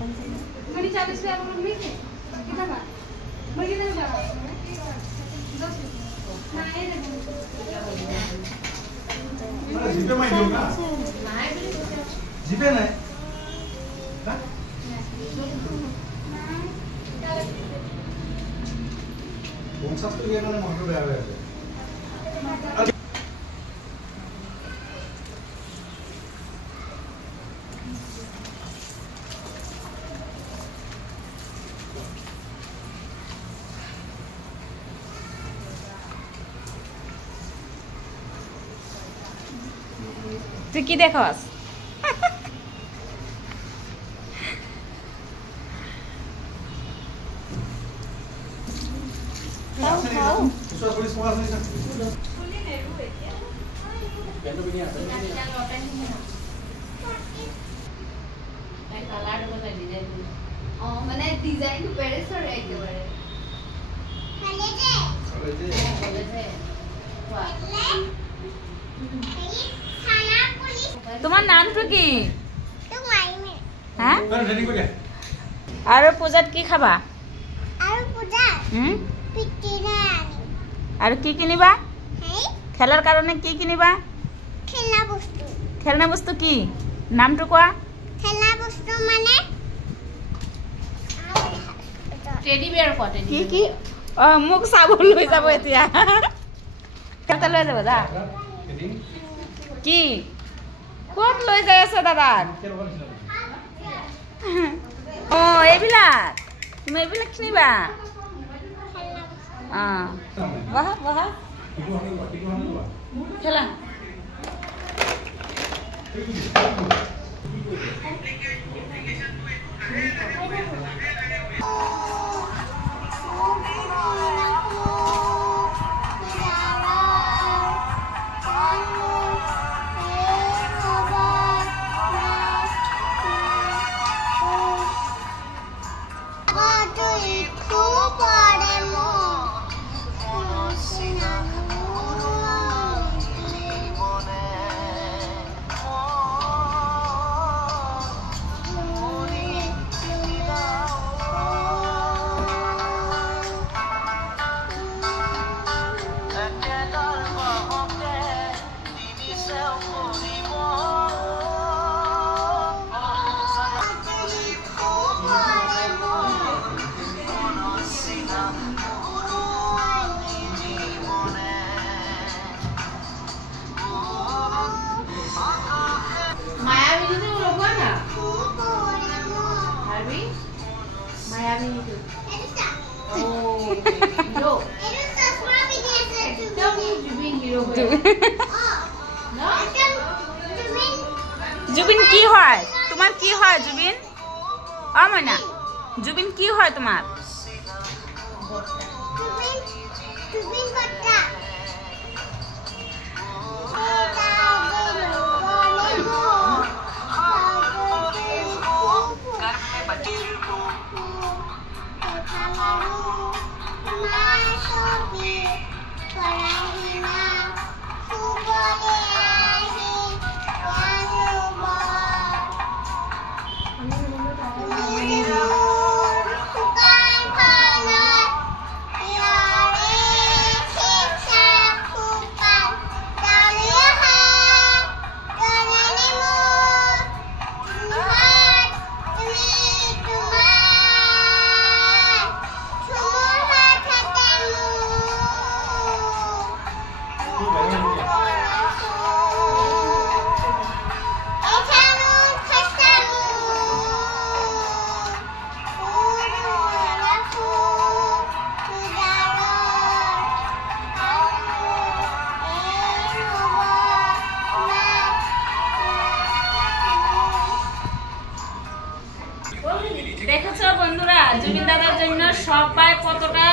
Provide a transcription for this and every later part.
मनी 40 रुपया आप लोग नहीं थे कितना बात मैं कितना बात 10 ना ये मैं जीपे में दूंगा जीपे नहीं हां कौन सा तो ये ना मोटर पे आ गया তুই কি দেখাস মানে ডিজাইন বেড়ে সরে একেবারে তোমার নামটা কি হ্যাঁ রেডি করে আর পূজাত কি খাবা আর পূজা পিঠি না আর কি কিনিবা হ্যাঁ খেলার কারণে কি কিনিবা খেলনা বস্তু কি নামটো কোৱা খেলনা বস্তু মানে টেডি বিয়ার কত কি কি মোক চাবল লৈ যাব এতিয়া কত লৈ যাব দা কি কত লৈ যাই আছে দাদা এইবিলাক তুমি এইবিলাক কিনিবা বহা বহা খেলা জুবিন কি হয় তোমার কি হয় জুবিন ময়না জুবিন কি হয় তোমার জুবিন বট্টা দেখেছো বন্ধুরা জুবিন দাদার জন্য সবাই কতটা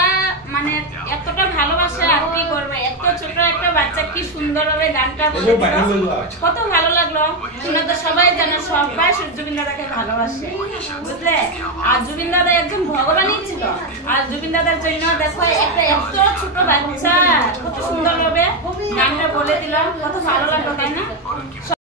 মানে এতটা ভালোবাসে আর কি করবে এত ছোট একটা বাচ্চা কি সুন্দর ভাবে গানটা বলে কত ভালো লাগলো তোমরা তো সবাই জানো সবাই জুবিন দাদাকে ভালোবাসে বুঝলে আর জুবিন দাদা একজন ভগবানই ছিল আর জুবিন দাদার জন্য দেখো একটা এত ছোট বাচ্চা কত সুন্দর ভাবে গানটা বলে দিল কত ভালো লাগলো তাই না